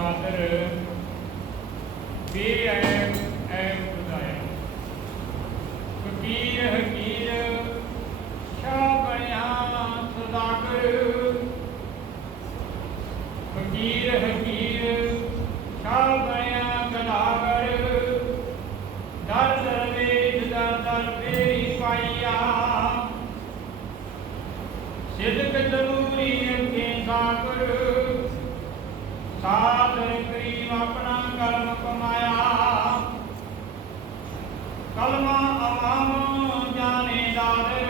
ਖਾਤਰ ਵੀ M M ਖੁਦਾਇਆ ਫਕੀਰ ਹਕੀਰ ਸ਼ਾਹ ਬਣਿਆ ਸਦਾਗਰ। ਫਕੀਰ ਹਕੀਰ ਸ਼ਾਹ ਬਣਿਆ ਗਲਾਗਰ ਦਰ ਦਰਵੇਜ ਦਰ ਦਰ ਫੇਰੀ ਪਾਈਆ। ਸਿਦਕ ਜ਼ਰੂਰੀ ਅੱਗੇ ਸਾਗਰ ਸਾਦਰ ਕਰੀਮ ਆਪਣਾ ਕਲਮ ਕਮਾਇਆ ਕਲਮਾ ਅਮਾਮ ਜਾਣੇ ਦਾਦਰ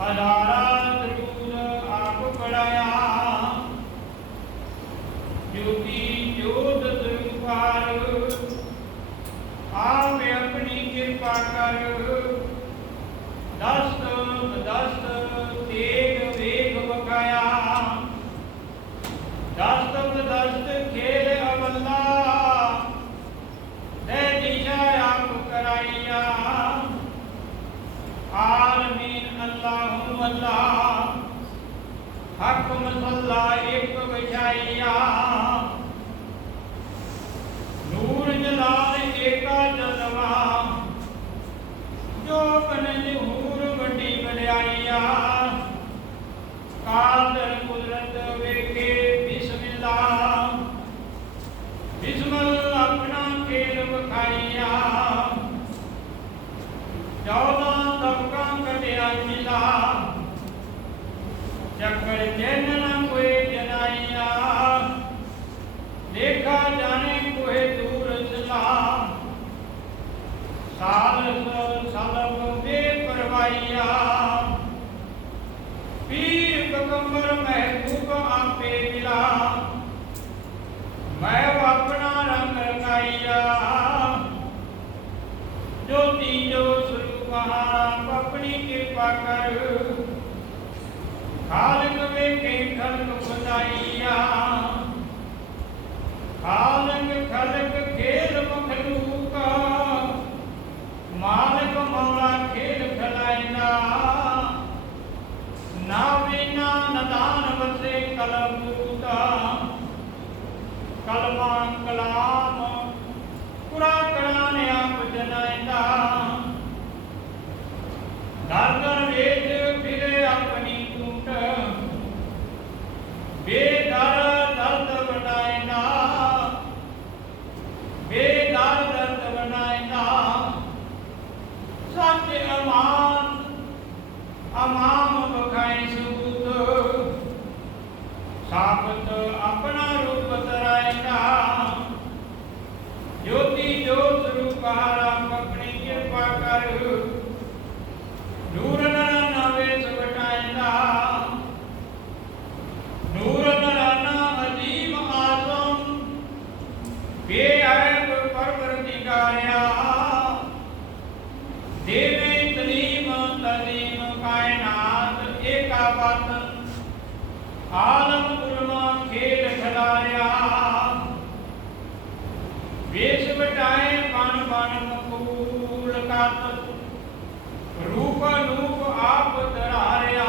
ਹਜ਼ਾਰਾਂ ਦਰੂਦ ਆਪ ਪੜਾਇਆ ਜੋਤੀ ਜੋਤ ਦਰੁਕਾਰ ਆਵੇ ਆਪਣੀ ਕਿਰਪਾ ਕਰ ਦਸਤ ਦਸਤ ਤੇਗ ਵੇਗ ਵਕਾਇਆ ਦਸਤ ਦਸਤ ਖੇਲ ਅਵੱਲਾ ਦੇ ਦਿਸ਼ਾ ਆਪ ਕਰਾਈਆ ਆਲਮੀਨ ਅੱਲਾਹੁ ਅੱਲਾਹ ਮਸੱਲਾ ਇੱਕ ਵਿਛਾਈਆ ਨੂਰ ਜਲਾਲ ਏਕਾ ਜਲਵਾ। ਜੋ ਬਨ ਜਹੂਰ ਵੱਡੀ ਵਡਿਆਈਆ। ਕਾਦਰ ਕੁਦਰਤ ਵੇਖੇ ਬਿਸਮਿਲ੍ਲਾ ਬਿਸਮਿਲ ਆਪਣਾ ਖੇਲ ਵਿਖਾਈਆ। ਚੌਦਾਂ ਚੱਕਰ ਜਨ ਨਾ ਕੋਈ ਜਨਾਈਆ ਦੇਖਾ ਜਾਣੇ ਕੋਏ ਦੂਰ ਚਲਾ ਸਾਲਸ ਸਲਬ ਦੇ ਪਰਵਾਈਆ। ਪੀਰ ਕਕੰਬਰ ਮਹਿਬੂਬ ਆਪੇ ਮਿਲਾ। ਮੈਂ ਆਪਣਾ ਰੰਗ ਰੰਗਾਈਆ। ਜੋਤੀ ਜੋ ਸਰੂਪ ਹਾਰਾ, ਆਪਣੀ ਕਿਰਪਾ ਕਰ। ਖਾਲਕ ਵੇਖੇ ਖਲਕ ਖੁਦਾਈਆ ਖਾਲਕ ਖਲਕ ਖੇਲ ਮਖਲੂਕਾ ਮਾਲਕ ਮੌਲਾ ਖੇਲ ਖਲਾਇਨਾ ਨਾ ਬਿਨਾ ਨਦਾਨ ਵਸੇ ਕਲਬੂਤਾ ਕਲਮਾ ਕਲਾਮ ਕੁਰਾ ਕਰਾਨ ਆਪ ਜਨਾਇਦਾ ਦਰ ਦਰ ਵੇਦ ਫਿਰੇ ਆਪਣੀ ਟੂਟ ਬੇਦਰ ਦਰਦ ਵਡਾਇਨਾ ਬੇਦਰ ਦਰਦ ਵਡਾਇਨਾ ਸੱਚ ਅਮਾਨ, ਅਮਾਮ ਬਖਾਈ ਸਬੂਤ। ਸਾਬਤ ਆਪਣਾ ਰੂਪ ਤਰਾਇਨਾ ਜੋਤੀ ਜੋਤ ਰੂਪਾਰਾ ਆਪਣੀ ਕਿਰਪਾ ਕਰ ਨੂਰ ਨਰਾਨਾ ਵੇਸ ਵਟਾਇਨਾ ਨੂਰ ਨਰਾਨਾ ਅਜੀਬ ਆਜ਼ਮ ਬੇਅਬ ਪਰਵਰਦਿਗਾਰਿਆ ਦੇਵੇ ਤਲੀਮ ਤਲੀਮ ਕਾਇਨਾਤ ਏਕਾ ਬਾਤਨ ਆਲਮ ਉਲਮਾ ਖੇਲ ਖਿਲਾਰਿਆ। ਵੇਸ਼ ਵਟਾਏ ਬਨ ਬਨ ਮਕੂਲ ਕਤ ਰੂਪ ਰੂਪ ਆਪ ਧਰਾਰਿਆ।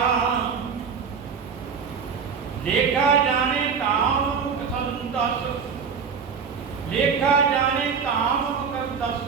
ਲੇਖਾ ਜਾਣੇ ਤਾਮ ਸੰਦਸ ਲੇਖਾ ਜਾਣੇ ਤਾਮ ਦਸ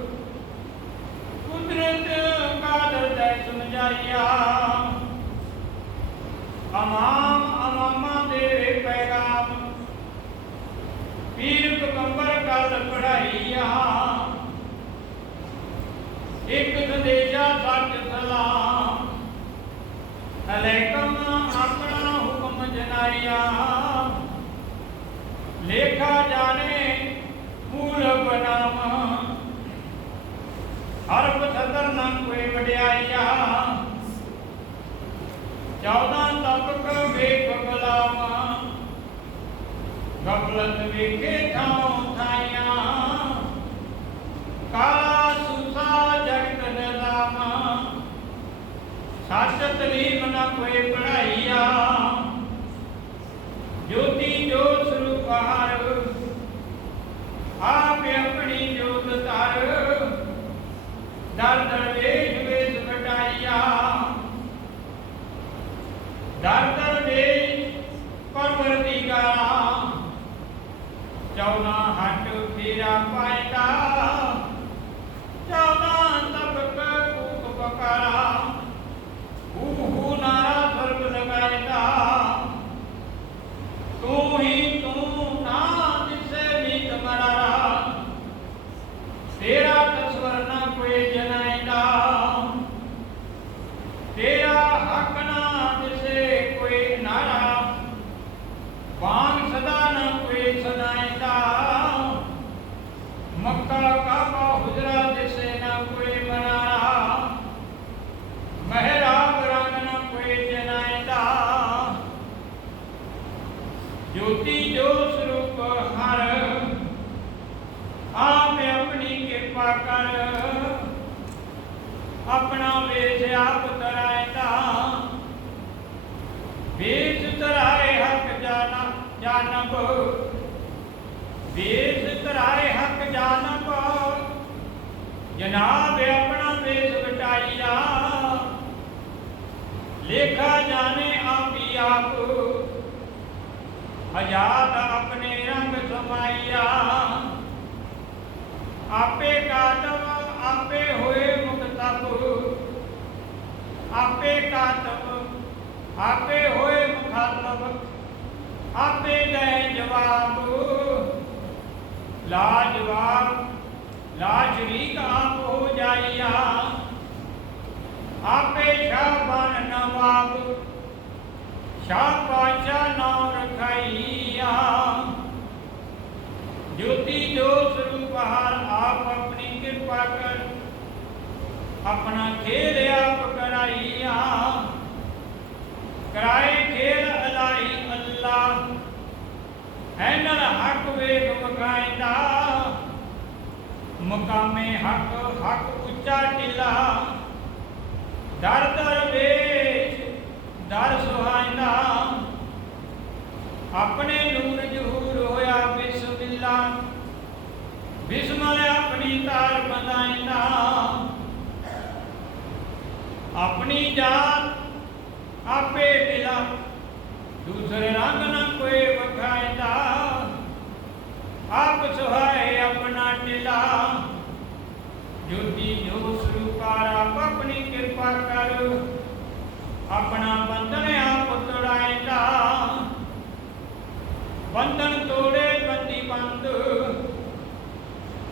ਜਿਸ ਕਿਤੇ ਨਾ ਆਰਿਆ ਜੋਤੀ ਅਮਾਮ ਅਮਾਮਾ ਦੇ ਪੈਗਾਮ, ਪੀਰ ਪਗੰਬਰ ਕੱਲ ਪੜਾਈਆ ਇੱਕ ਸੰਦੇਸ਼ਾ ਸੱਚ ਸਲਾਮ ਅਲੈਕਮ ਆਪਣਾ ਹੁਕਮ ਜਨਾਈਆ ਲੇਖਾ ਜਾਣੇ ਮੂਲ ਬਨਾਮ ਹਰ ਪਥਦਰ ਨਾ ਕੋਈ ਵਡਿਆਈਆ। 14 ਤਪਕ ਵੇਖ ਬਲਾਵਾ। ਗਫਲਤ ਵੇਖੇ ਥਾਉ ਥਾਇਆ ਕਾਲਾ ਸੁਸਾ ਜਗਤ ਨਦਾਮਾ। ਸੱਚ ਤਲੀਮ ਨਾ ਕੋਈ ਪੜਾਈਆ ਜੋਤੀ ਜੋਤ ਸਰੂਪ ਹਰ। ਆਪੇ ਦਰ ਦਰ ਸਰੂਪ ਹਰ ਆਪ ਆਪਣੀ ਕਿਰਪਾ ਕਰ। ਆਪਣਾ ਵੇਸ਼ ਆਪ ਤਰਾਏ ਹੱਕ ਜਾਣਾ ਜਾਣਬ ਵੇਸ਼ ਤਰਾਏ ਹੱਕ ਜਾਣਬ ਜਨਾਬ ਆਪਣਾ ਦੇਸ਼ ਵਟਾਈਆ। ਲੇਖਾ ਜਾਣੇ ਆਪੀ ਆਪ। ਹਜ਼ਾਰ ਆਪਣੇ ਰੰਗ ਸਮਾਈਆ। ਆਪੇ ਕਾਤਮ ਆਪੇ ਹੋਏ ਮੁਕਤਬ ਆਪੇ ਕਾਤਮ ਆਪੇ ਹੋਏ ਮੁਖਾਤਬ ਆਪੇ ਦੇ ਜਵਾਬ। ਲਾ ਜਵਾਬ ਆਪ ਹੋ ਜਾਈਆ। ਆਪੇ ਸ਼ਾਬਾਨ ਨਵਾਬ ਸ਼ਾਹ ਪਾਸ਼ਾ ਨਾਮ ਰਖਾਈਆ। ਜੋਤੀ ਜੋਤ ਸਰੂਪ ਹਾਰ ਆਪ ਆਪਣੀ ਕਿਰਪਾ ਕਰ, ਆਪਣਾ ਖੇਲ ਆਪ ਕਰਾਈਆ। ਕਰਾਏ ਖੇਲ ਅਲਾਈ ਅੱਲਾ। ਹੈ ਨਲ ਹੱਕ ਵੇਖ ਮਕਾਇਦਾ ਮੁਕਾਮੇ ਹੱਕ ਹੱਕ ਉੱਚਾ ਟਿਲਾ ਦਰ ਦਰ ਵੇਚ ਦਰ ਸੁਹਾਇਂਦਾ ਆਪਣੇ ਨੂਰ ਜਹੂਰ ਹੋਇਆ ਬਿਸਮਿਲ੍ਲਾ ਬਿਸਮਿਲ ਆਪਣੀ ਤਾਰ ਬੰਦਾਇਂਦਾ ਆਪਣੀ ਜਾਤ ਆਪੇ ਮਿਲਾ ਦੂਸਰੇ ਰੰਗ ਨਾ ਕੋਈ ਵਖਾਇਦਾ ਜੋਤੀ ਜੋ ਸਰੂਪਾਰ ਆਪਣੀ ਕਿਰਪਾ ਕਰ। ਆਪਣਾ ਬੰਧਨ ਆਪ ਤੋੜਾਇਦਾ ਬੰਧਨ ਤੋੜੇ, ਬੰਦੀ ਬੰਦ।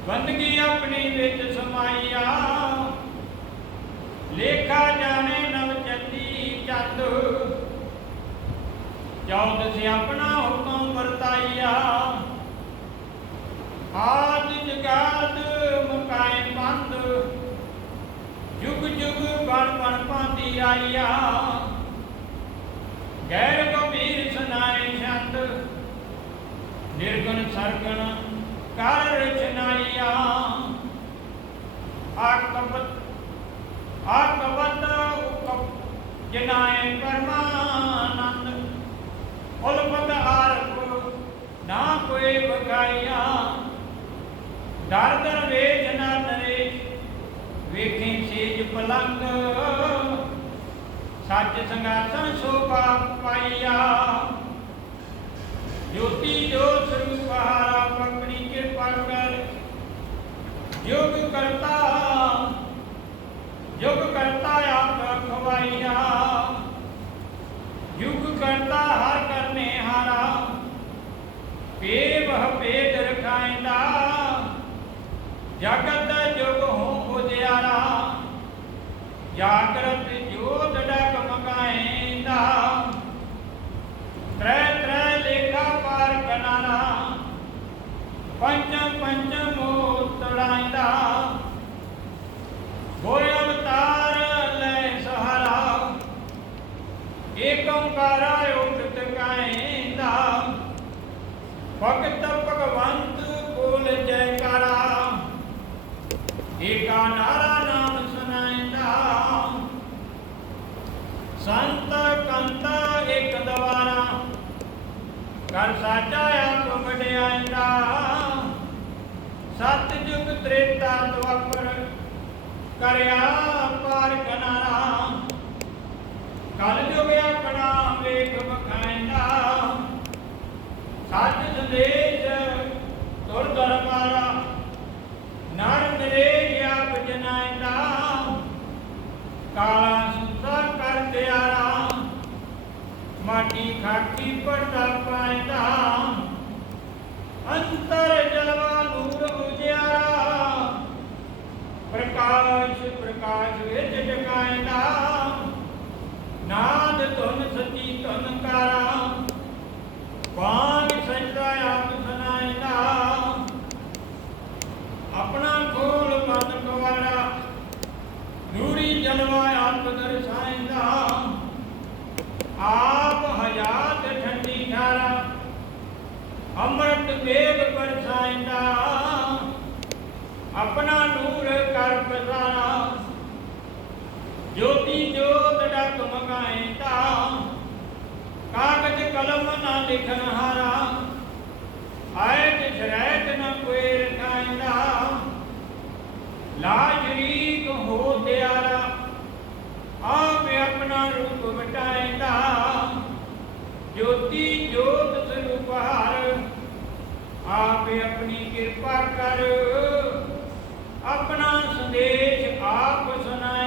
ਬੰਦਗੀ ਆਪਣੀ ਵਿੱਚ ਸਮਾਈਆ ਲੇਖਾ ਜਾਣੇ ਨਵ ਚੰਦੀ ਚੰਦ। ਚੌਦ ਸੇ ਆਪਣਾ ਹੁਕਮ ਵਰਤਾਈਆ ਆਦਿ ਜਗਾਦ ਮੁਕਾਇ ਬੰਦ। ਜੁਗ ਜੁਗ ਬਣ ਬਣ ਪਾਂਦੀ ਆਈਆ। ਗੈਰ ਗੰਭੀਰ ਸੁਨਾਏ ਛੰਦ। ਨਿਰਗੁਣ ਸਰਗਣ ਕਰ ਰਚਨਾਈਆ ਆਕਬਤ ਆਕਬਤ ਉਕਬ ਜਨਾਏ ਪਰਮਾਨੰਦ। ਉਲਪਤ ਆਰਪ ਨਾ ਕੋਈ ਬਗਾਈਆ। ਡਰ ਦਰ ਵੇਚ ਨਾ ਨਰੇ ਵੇਖੇ ਸੇਜ ਪਲੰਗ। ਸੱਚ ਸੰਗਾਸਨ ਸੋਭਾ ਪਾਈਆ। ਜੋਤੀ ਜੋ ਸਰੂਪ ਹਾਰਾ ਆਪਣੀ ਕਿਰਪਾ ਕਰ ਯੋਗ ਕਰਤਾ ਯੋਗ ਕਰਤਾ ਆਪ ਖਵਾਈਆ। ਯੁਗ ਕਰਤਾ ਹਰ ਕਰਨੇ ਹਾਰਾ। ਪੇਵ ਭੇਦ ਰਖਾਇਂਦਾ। ਜਗਤ ਜੁਗ ਹੋ ਉਜਿਆਰਾ ਜਾਗਰਤ ਜੋਤ ਡਗ ਮਗਾਇਂਦਾ ਤ੍ਰੈ ਤ੍ਰੈ ਲੇਖਾ ਪਾਰ ਕਨਾਰਾ ਪੰਚਮ ਪੰਚਮ ਤੜਾਇਂਦਾ ਹੋਇ ਅਵਤਾਰ ਲੈ ਸਹਾਰਾ, ਏਕ ਓੰਕਾਰ ਉਠਤ ਕਾਇਂਦਾ। ਨਾਰਾ ਨਾਮ ਸੁਨਾਇਂਦਾ ਸੰਤ ਕੰਤਾ ਏਕ ਦਵਾਰਾ। ਕਰ ਸਾਚਾ ਆਪ ਵਡਿਆਂਦਾ ਸਤ ਜੁਗ ਤ੍ਰੇਤਾ ਦਵਾਪਰ ਕਰਿਆ ਪਾਰ ਕਨਾਰਾ। ਕਲ ਜੁਗ ਆਪਣਾ ਵੇਖ ਬਖਾਇਂਦਾ ਸੱਚ ਸੰਦੇਸ਼ ਤੁਰ ਦਰਬਾਰਾ। ਨਰ ਨਰੇ ਆਪ ਜਨਾਇਂਦਾ ਕਾਲਾ ਸੁਤਾ ਕਰ ਦਿਆਰਾ ਮਾਟੀ ਖਾਟੀ ਪਰਦਾ ਪਾਇਂਦਾ ਅੰਤਰ ਜਲਵਾ ਨੂਰ ਉਜਿਆਰਾ ਪ੍ਰਕਾਸ਼ ਪ੍ਰਕਾਸ਼ ਵਿੱਚ ਟਿਕਾਇਂਦਾ ਨਾਦ ਧੁਨ ਸਤੀ ਧੁਨ ਕਾਰਾ ਵਾਂਗ ਸਜਦਾ ਆਪ ਸੁਨਾਇਂਦਾ ਆਪਣਾ ਖੋਲ ਮਨ ਕਵਾੜਾ ਨੂਰੀ ਜਲਵਾ ਆਪ ਦਰਸਾਇਂਦਾ। ਆਪ ਹਯਾਤ ਠੰਡੀ ਠਾਰਾ। ਅੰਮ੍ਰਿਤ ਵੇਗ ਬਰਸਾਇਂਦਾ ਆਪਣਾ ਨੂਰ ਕਰ ਪਸਾਰਾ ਜੋਤੀ ਜੋਤ ਡਕ ਮਗਾਇਂਦਾ। ਕਾਗਜ ਕਲਮ ਨਾ ਲਿਖਨ ਹਾਰਾ ਆਇ ਤੇ ਸ਼ਰੈਤ ਨਾ ਕੋਈ ਰਖਾਇਂਦਾ ਲਾਜਰੀਕ ਹੋ ਦਿਆਰਾ, ਆਪ ਆਪਣਾ ਰੂਪ ਵਟਾਇਂਦਾ ਜੋਤੀ ਜੋਤ ਸਰੂਪ ਹਾਰ ਆਪ ਆਪਣੀ ਕਿਰਪਾ ਕਰ। ਆਪਣਾ ਸੰਦੇਸ਼ ਆਪ ਸੁਣਾ